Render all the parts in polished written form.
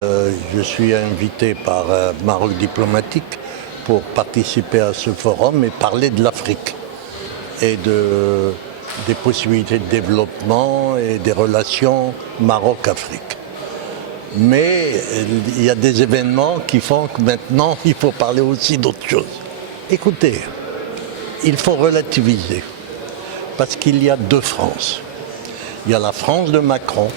Je suis invité par Maroc Diplomatique pour participer à ce forum et parler de l'Afrique et des possibilités de développement et des relations Maroc-Afrique. Mais il y a des événements qui font que maintenant il faut parler aussi d'autres choses. Écoutez, il faut relativiser parce qu'il y a deux France. Il y a la France de Macron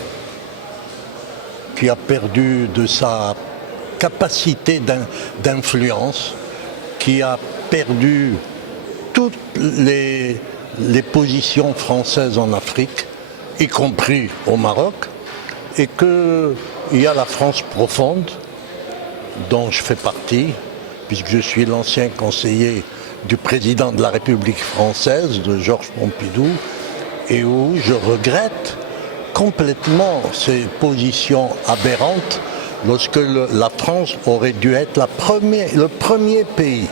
qui a perdu de sa capacité d'influence, qui a perdu toutes les positions françaises en Afrique, y compris au Maroc, et qu'il y a la France profonde, dont je fais partie, puisque je suis l'ancien conseiller du président de la République française, de Georges Pompidou, et où je regrette complètement ces positions aberrantes lorsque la France aurait dû être le premier pays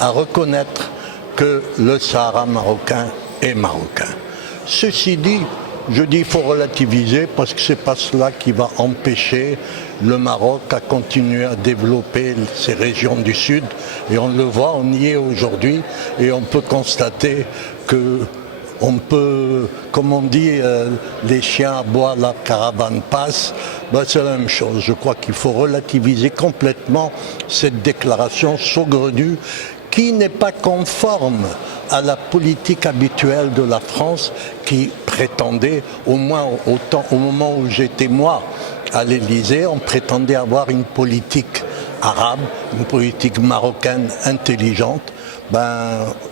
à reconnaître que le Sahara marocain est marocain. Ceci dit, je dis qu'il faut relativiser parce que ce n'est pas cela qui va empêcher le Maroc à continuer à développer ces régions du Sud. Et on le voit, on y est aujourd'hui et on peut constater que on peut, comme on dit, les chiens aboient, la caravane passe, c'est la même chose. Je crois qu'il faut relativiser complètement cette déclaration saugrenue qui n'est pas conforme à la politique habituelle de la France qui prétendait, au moins au moment où j'étais moi à l'Élysée, on prétendait avoir une politique arabe, une politique marocaine intelligente.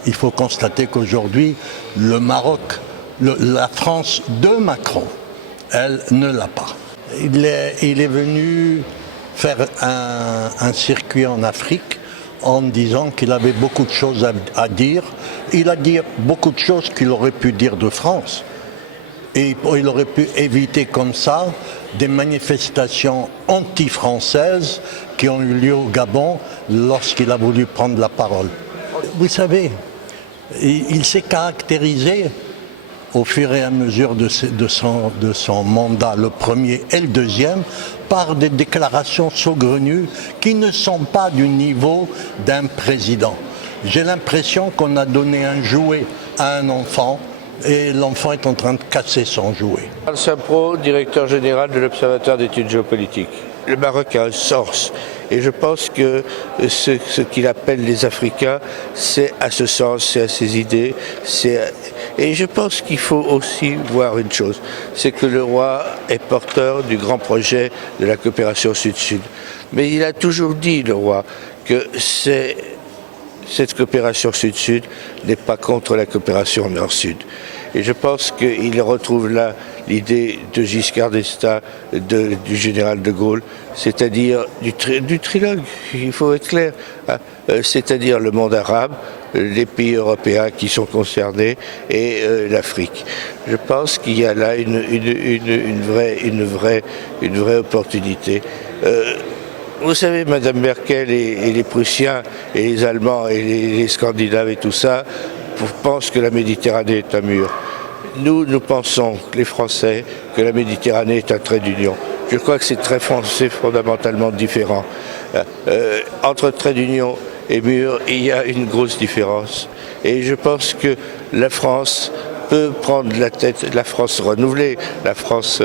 Il faut constater qu'aujourd'hui, le Maroc, la France de Macron, elle ne l'a pas. Il est venu faire un circuit en Afrique en disant qu'il avait beaucoup de choses à dire. Il a dit beaucoup de choses qu'il aurait pu dire de France. Et il aurait pu éviter comme ça des manifestations anti-françaises qui ont eu lieu au Gabon lorsqu'il a voulu prendre la parole. Vous savez, il s'est caractérisé au fur et à mesure de son mandat, le premier et le deuxième, par des déclarations saugrenues qui ne sont pas du niveau d'un président. J'ai l'impression qu'on a donné un jouet à un enfant et l'enfant est en train de casser son jouet. Charles Sampro, directeur général de l'Observatoire d'études géopolitiques. Le Maroc a un sens et je pense que ce qu'il appelle les Africains, c'est à ce sens, c'est à ses idées. Et je pense qu'il faut aussi voir une chose, c'est que le roi est porteur du grand projet de la coopération Sud-Sud. Mais il a toujours dit, le roi, que cette coopération Sud-Sud n'est pas contre la coopération Nord-Sud. Et je pense qu'il retrouve là l'idée de Giscard d'Estaing, du général de Gaulle, c'est-à-dire du trilogue, il faut être clair, hein, c'est-à-dire le monde arabe, les pays européens qui sont concernés et l'Afrique. Je pense qu'il y a là une vraie opportunité. Vous savez, Madame Merkel et les Prussiens et les Allemands et les Scandinaves et tout ça pensent que la Méditerranée est un mur. Nous pensons, les Français, que la Méditerranée est un trait d'union. Je crois que c'est fondamentalement différent. Entre trait d'union et mur, il y a une grosse différence. Et je pense que la France peut prendre la tête, la France renouvelée, la France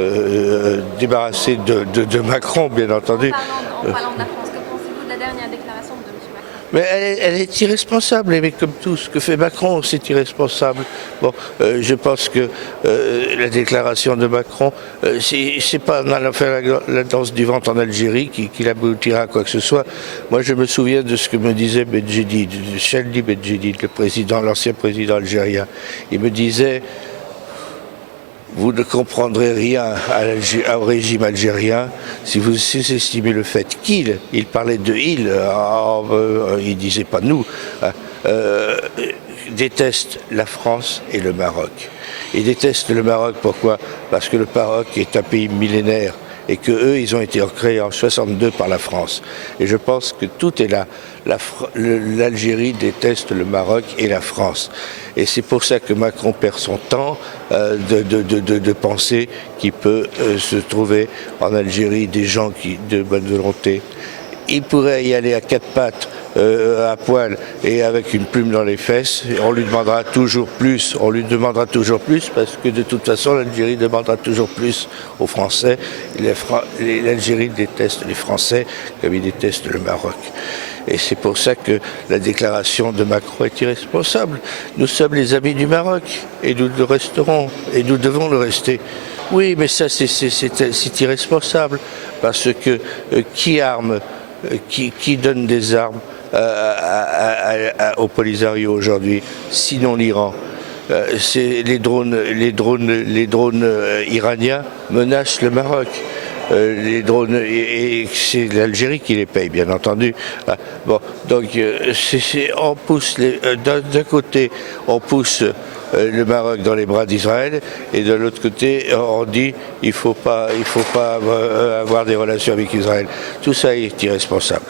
débarrassée de Macron, bien entendu. En parlant de la France, que pensez-vous de la dernière déclaration de M. Macron ? Mais elle est irresponsable, mais comme tout ce que fait Macron, c'est irresponsable. Bon, je pense que la déclaration de Macron, c'est pas en allant faire la danse du ventre en Algérie qu'il aboutira à quoi que ce soit. Moi, je me souviens de ce que me disait Bedjidi, de Cheldi Bedjidi, l'ancien président algérien. Il me disait: vous ne comprendrez rien au régime algérien si vous sous-estimez le fait qu'il parlait de il disait pas nous, déteste la France et le Maroc. Il déteste le Maroc, pourquoi? Parce que le Maroc est un pays millénaire et que eux, ils ont été créés en 62 par la France. Et je pense que tout est là. L'Algérie déteste le Maroc et la France. Et c'est pour ça que Macron perd son temps de penser qu'il peut se trouver en Algérie des gens de bonne volonté. Il pourrait y aller à quatre pattes, à poil et avec une plume dans les fesses. On lui demandera toujours plus, parce que de toute façon l'Algérie demandera toujours plus aux Français. L'Algérie déteste les Français comme il déteste le Maroc. Et c'est pour ça que la déclaration de Macron est irresponsable. Nous sommes les amis du Maroc et nous le resterons et nous devons le rester. Oui, mais ça c'est irresponsable parce que qui donne des armes au Polisario aujourd'hui, sinon l'Iran. Les drones iraniens menacent le Maroc. Les drones, et c'est l'Algérie qui les paye, bien entendu. Bon, donc on pousse d'un côté, on pousse le Maroc dans les bras d'Israël, et de l'autre côté, on dit il faut pas avoir des relations avec Israël. Tout ça est irresponsable.